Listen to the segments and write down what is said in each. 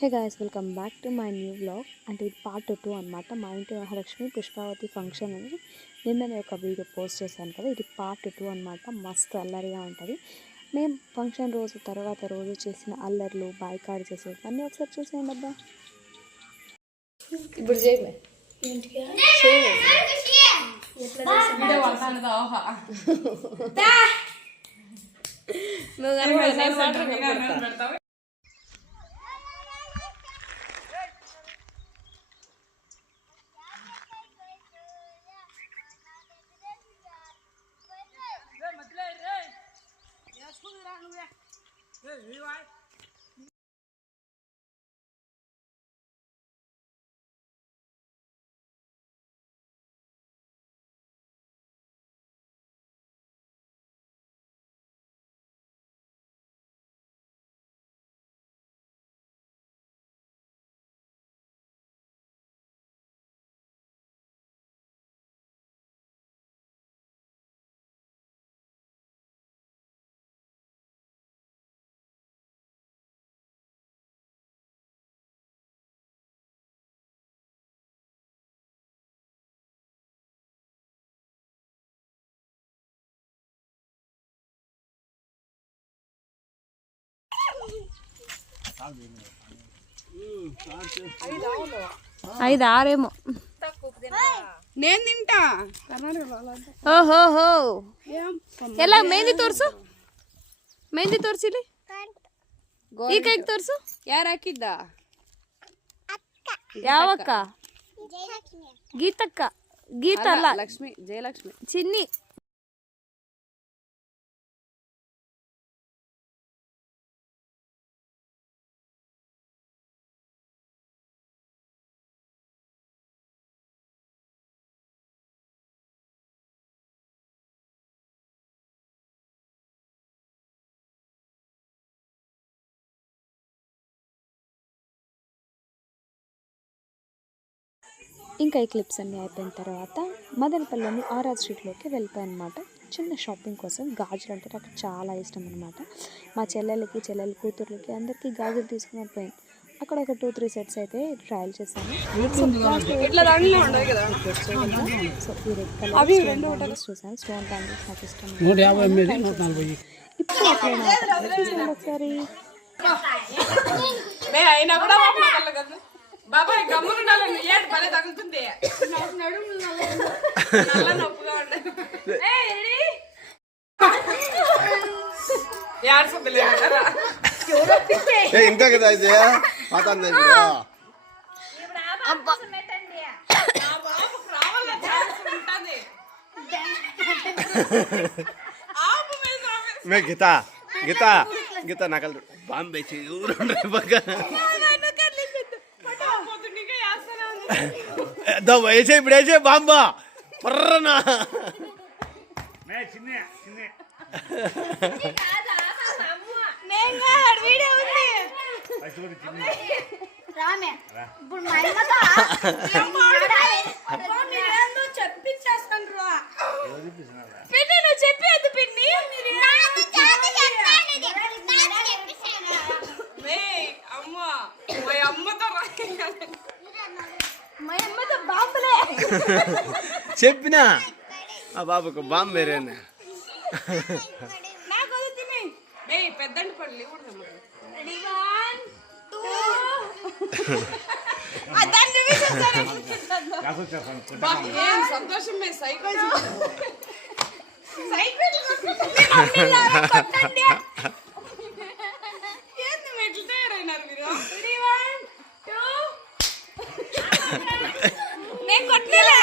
Hey guys welcome back to my new vlog. అంటే ఇది part two అనమాట మా ఇంటి మహాలక్ష్మి పుష్పావతి ఫంక్షన్ అని నిన్ననే ఒక వీడియో పోస్ట్ చేశాను కదా. ఇది పార్ట్ టూ అనమాట మస్తు అల్లరిగా ఉంటుంది. మేము ఫంక్షన్ రోజు తర్వాత రోజు చేసిన అల్లర్లు బాయ్కాడ్ చేసేది అన్నీ ఒకసారి చూసేయండి అబ్బా. ఇప్పుడు నువ్వు కనపడ ఐదు ఆరేమో నేను తింటా కర్ణాటకలో ఓహో హో ఏం ఎలా ಮೆಹಂದಿ ತೋರ್ಸು ಮೆಹಂದಿ ತೋರ್ಸಿಲಿ ಈ ಕೈಗೆ ತೋರ್ಸು ಯಾರು ಹಾಕಿದ್ದ ಯಾವಕ್ಕ ಗೀತಕ್ಕ ಗೀತ ಅಲ್ಲ ಲಕ್ಷ್ಮಿ ಜಯಲಕ್ಷ್ಮಿ ಚಿನ್ನಿ ఇంకా ఈ క్లిప్స్ అన్నీ అయిపోయిన తర్వాత మదనపల్లిలోని ఆర్ఆర్ స్ట్రీట్లోకి వెళ్ళిపోయాను అనమాట చిన్న షాపింగ్ కోసం గాజులు అంటే నాకు చాలా ఇష్టం అనమాట మా చెల్లెలకి చెల్లెల కూతుర్లకి అందరికీ గాజులు తీసుకుని పోయాను అక్కడ ఒక టూ త్రీ సెట్స్ అయితే ట్రయల్ చేశాను. సో ఈ రెడ్ కలర్ చూసాను స్టోన్ బ్యాంగిల్స్ నాకు ఇష్టం ఇప్పుడు ఒకసారి. బాబాయ్ గమ్మున ఉండాలి నువ్వు ఏడు భలే తగులుతుంది. నల్ల నొప్పుగా ఉండదు ఇంకా కదా ఇది? రావే. మే గీత గీత గీత నకలు బాంబే ఊరు వేసే ఇప్పుడు వేసే బాంబా. పర్రనా. నేను కాదు, వీడియో ఉంది. రామే ఇప్పుడు మా అమ్మతో మీరేందో చెప్పించేస్తాను రా. పిన్ని నువ్వు చెప్పేది పిన్ని నాకు చేత చెప్పాను ఇది. నాకు చెప్పేసాను. మే అమ్మ మా అమ్మతో రా. మా అమ్మతో బాంబులే చెప్పినా ఆ బాబుకు బాంబు వేరేనా నాకు వద్దు తిని మే పెద్దండి పళ్ళు ఇవ్వడదు రెడీ వన్ టూ దాన్ని చూపించేస్తాను. బా, ఏం సంతోషం మే సైకిల్ సైకిల్ కొనుక్కుంటుంది మమ్మీ లాగా కొట్టండి. ఏంది మీరు ఇట్లా తయారైనారు మీరు రెడీ వన్ టూ నేను కొట్టలేలే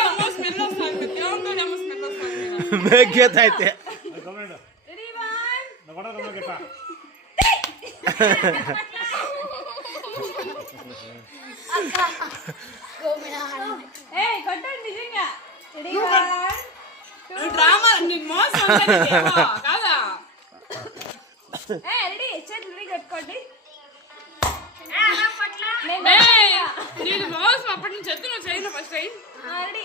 ఏమో స్మెల్ వస్తుంది దేవుడితో ఏమో స్మెల్ వస్తుంది మే గీత అయితే రెడీ వన్ ఏయ్ కొట్టండి నిజంగా రెడీ వన్ నువ్వు డ్రామా నీ మోసం కాదా? ఏ రెడీ చేతులు రెడీ కట్టుకోండి. నేను మోసం అప్పటి నుంచి నువ్వు చేయను ఫస్ట్ రెడీ.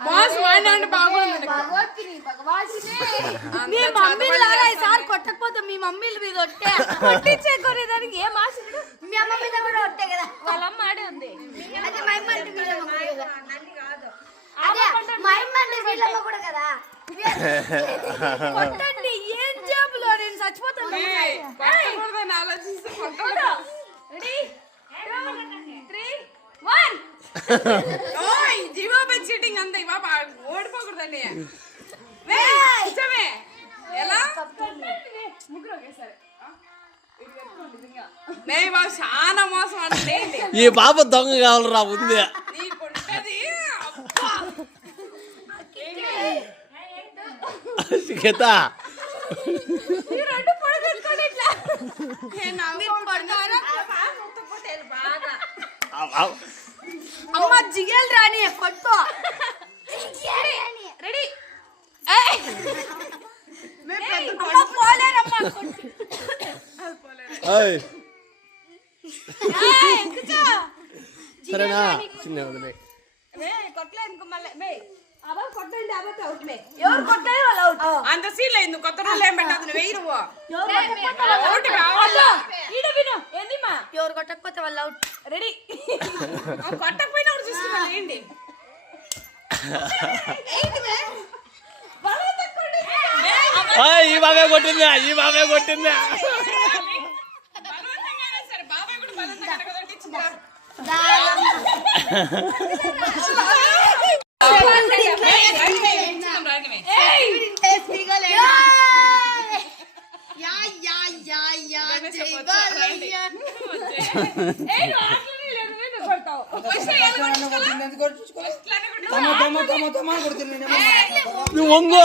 బాగుంది మీ మమ్మీలు లాగా ఈసారి కొట్టకపోతే మీ మమ్మీలు మీద ఒట్టే. కొట్టించే కొనేదానికి ఏం ఆశ. మీ అమ్మ మీద కూడా ఒట్టే కదా. వాళ్ళ అమ్మ ఆడే ఉంది. అదే మా అమ్మ అంటే వీళ్ళమ్మ కూడా కదా. అదే మా అమ్మ అంటే వీళ్ళమ్మ కూడా కదా. కొట్టండి. ఏం జాబులో? నేను చచ్చిపోతాను. ఏయ్, కొట్టకూడదని ఆలోచిస్తే కొట్టకూడదు. రెడీ? త్రీ వన్ ఓయ్ చీటింగ్ అంతే ఇవా ఓడిపోకూడదండి. వేయ్, నిజమే. ఎలా? బాబు చాలా మోసం అంటే ఈ పాప దొంగ కావాలరా ఉంది నీకుంటది. అబ్బా. గీత ఈ రెండు పడుకోండి ఇట్లా ఏ నవ్వుకుంటున్నారా? అమ్మ జిగేల్ రాని కొట్టు రెడీ అమ్మ పోలేరమ్మ ఏయ్. సరేనా చిన్న వదిలే ఎవరు వాళ్ళు అవుట్? అంత సీల్ అయింది కొత్త రూల్ ఏం పెట్టదు? వెయ్యి నువ్వు ఒకటి కావాలా. ఈడ విను. ఏందిమా ఎవరు కొట్టకపోతే వాళ్ళు అవుట్. రెడీ. కొట్టకపోయినా ఒకటి చూసుకున్నాను ఏంటి? ఈ బాబే కొట్టిందా? ఈ బాబే కొట్టిందా? బాబాయ్ కూడా నువ్వు వంగు.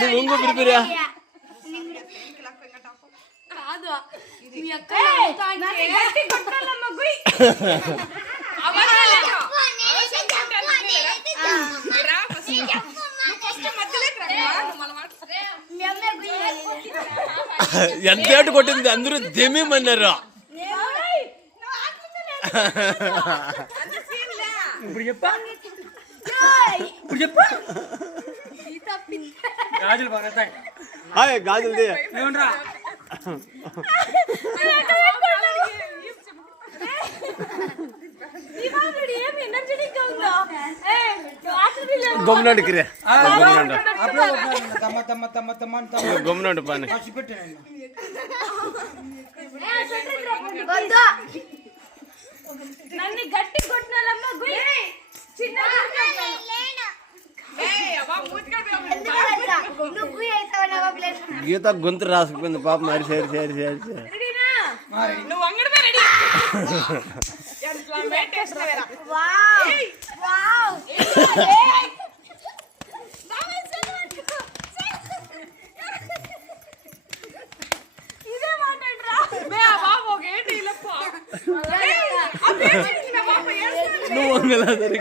నువ్వు వంగు పిరిపిరా కాదు. మీ అక్క మీ అమ్మే గుయ్యాలి ఎంత ఏటు కొట్టింది? అందరూ దెమ్మన్నారు ఇప్పుడు చెప్పా. ఇప్పుడు చెప్పా. గాజులు హాయ్ గాజులు గమ్మునండి కిరే. తమ్మ గమ్మునండు పని. నన్ను గట్టి కొట్టినాలమ్మా గుయ్. చిన్న నువ్వు గుయ్యి అవుతావు నా ప్లేస్ గీత గొంతు రాసుకుపోయింది పాప మరి సేరి సేరి సేరి సేరి నువ్వు అంగడి రెడీ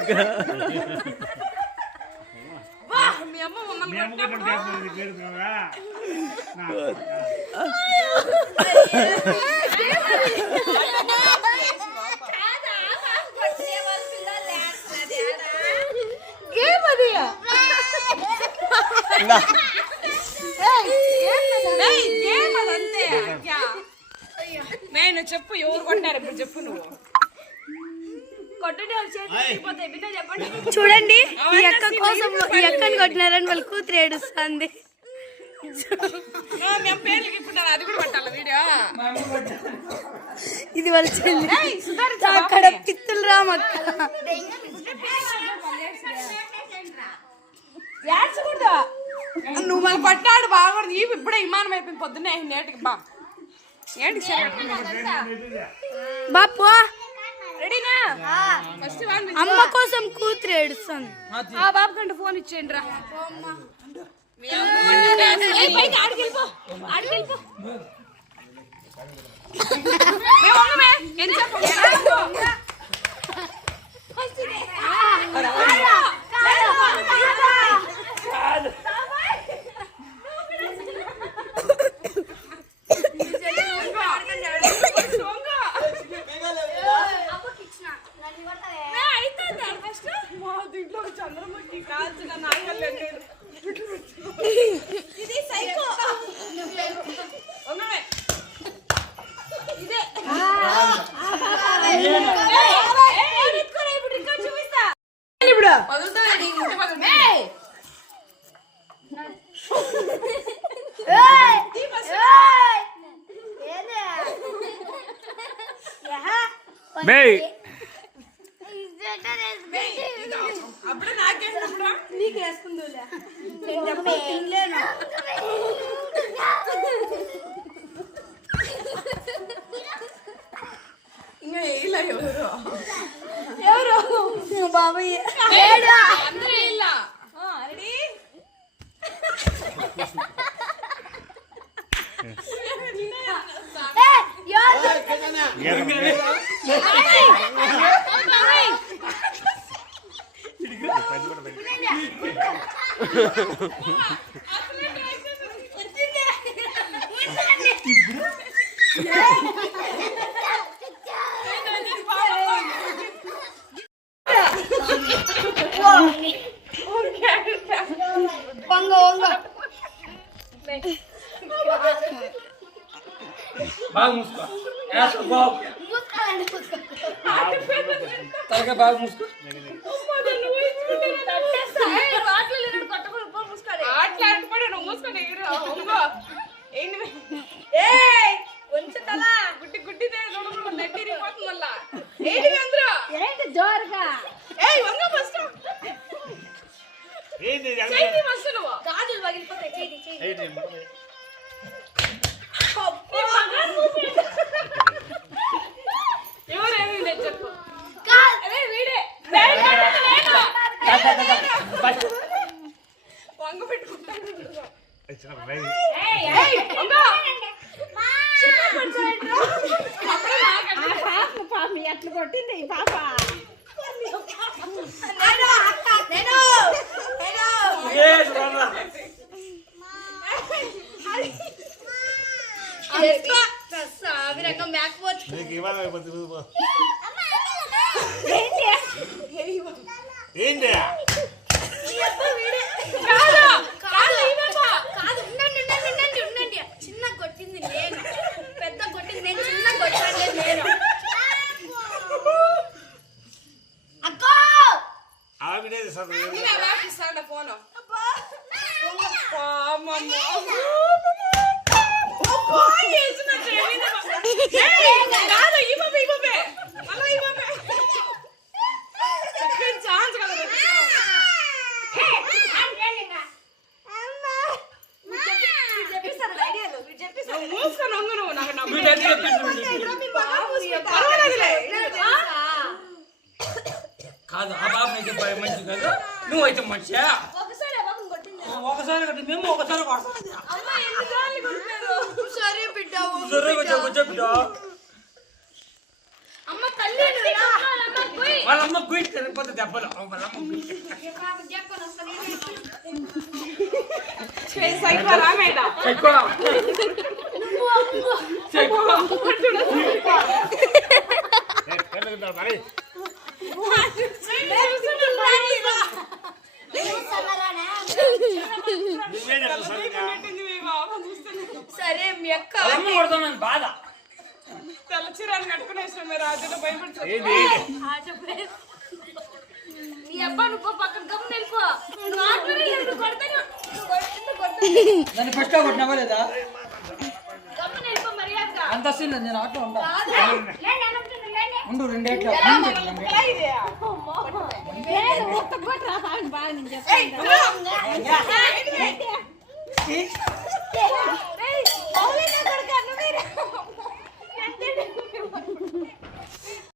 నేను చెప్పు ఎవరు కొట్టారు ఇప్పుడు చెప్పు నువ్వు కొట్టండి వాళ్ళ చేతులు విరిగిపోతాయి. బిడ్డ చెప్పండి చూడండి ఈ అక్క కోసం ఈ అక్కని కొట్టినారని వాళ్ళ కూతురు ఏడుస్తుంది. నువ్వు మేము పేర్లకి ఇప్పుడు అది కూడా పట్టాలి వీడియో? ఇది వాళ్ళ చెల్లి. అక్కడ. పిత్తులు రామక్క. నువ్వు మళ్ళీ పట్టాడు బాగూడదు ఈ ఇప్పుడే విమానం అయిపోయింది పొద్దున్నే. నేటికి బా. ఏంటి బాపు అమ్మ కోసం కూతురు ఏడుస్తుంది. ఆ బాబు కంటే ఫోన్ ఇచ్చేయండి రా మీ అమ్మ కొంచెం ఏయ్, పైకి ఆడికి వెళ్ళిపో ఆడికి వెళ్ళిపో మే వంగమే ఎంతసేపు వంగరా? కాదు, కాదు. మే అప్పుడే నాకేసినప్పుడు నీకు వేసుకుందులే నేను చెప్ప తినలేను ఇంకా వేయలే ఎవరు ఎవరు బాబాయ్ అందరూ వేయలా రెడీ వంగ వంగ బాగా మూసుకో తలకాయ బాగా మూసుకో ఏంటి ఏయ్ కొంచెం తల గుడ్డి గుడ్డి చూడకుండా నెట్టి ఇరిగిపోతుంది మళ్ళా ఏంటి మీ అందరూ ఏంటి జోరుగా ఏయ్ వంగ ఫస్ట్ చేయి ఫస్ట్ నువ్వు గాజులు పగిలిపోతాయి చేయి చేయి నీ మగాడు మూసేయండి. ఎవరేమీ లేదు చెప్పు కాదు అదే వీడే నేను కాదు, నేను. వంగ పెట్టుకుంటాను ఏయ్, ఏయ్, వంగ. అప్పుడే నాకంటే. ఎట్లా కొట్టింది ఈ పాప ఏస్ రారా సావిరంగం మేకపోవచ్చు ఏంటి కాదు, కాదు, ఈ పాప. కాదు ఉండండి ఉండండి ఉండండి ఉండండి చిన్న కొట్టింది నేను పెద్ద కొట్టింది నేను చిన్న కొట్టాను నేను అక్కో నేను అలాగే ఇస్తాను ఫోను. పాపమ్మ. అబ్బా, వేసిన చెవి మీద పడ్డ. ఏయ్, కాదు, ఈ పాపే, ఈ పాపే. మళ్ళా ఈ పాపే. చెప్పేది ఛాన్స్ కదా పెట్టుకో. నువ్వు మూసుకొని ఉండు నువ్వు, నాకు నమ్మకం వీడు ఎంత చెప్పిండు పర్వాలేదులే. కాదు ఆ బాబు అయితే మంచి కదా? నువ్వు అయితే మంచియా ఒకసారి మేము? సరే బిడ్డ సరే బిడ్డ. అమ్మ తల్లి దెబ్బలు. సరే మీ అక్క అమ్మ బాధ. తెల్ల చీరలు కట్టుకుని వేసిన మీరు రాజులో భయపడుతుంది మీ అబ్బా నువ్వు పక్కన గమ్మున వెళ్ళిపో. నువ్వు కొడతాను. కొడుతుంటే కొడతాను నన్ను ఫస్ట్ కొట్టినావా లేదా? మర్యాదగా అంత సీన్ నేను ఆటో ఉండా కాదు లేండి, అనంటున్నా, లేండి. ఉండు రెండేట్లో లేదు, ఒక్క కొట్టు రా, బాగా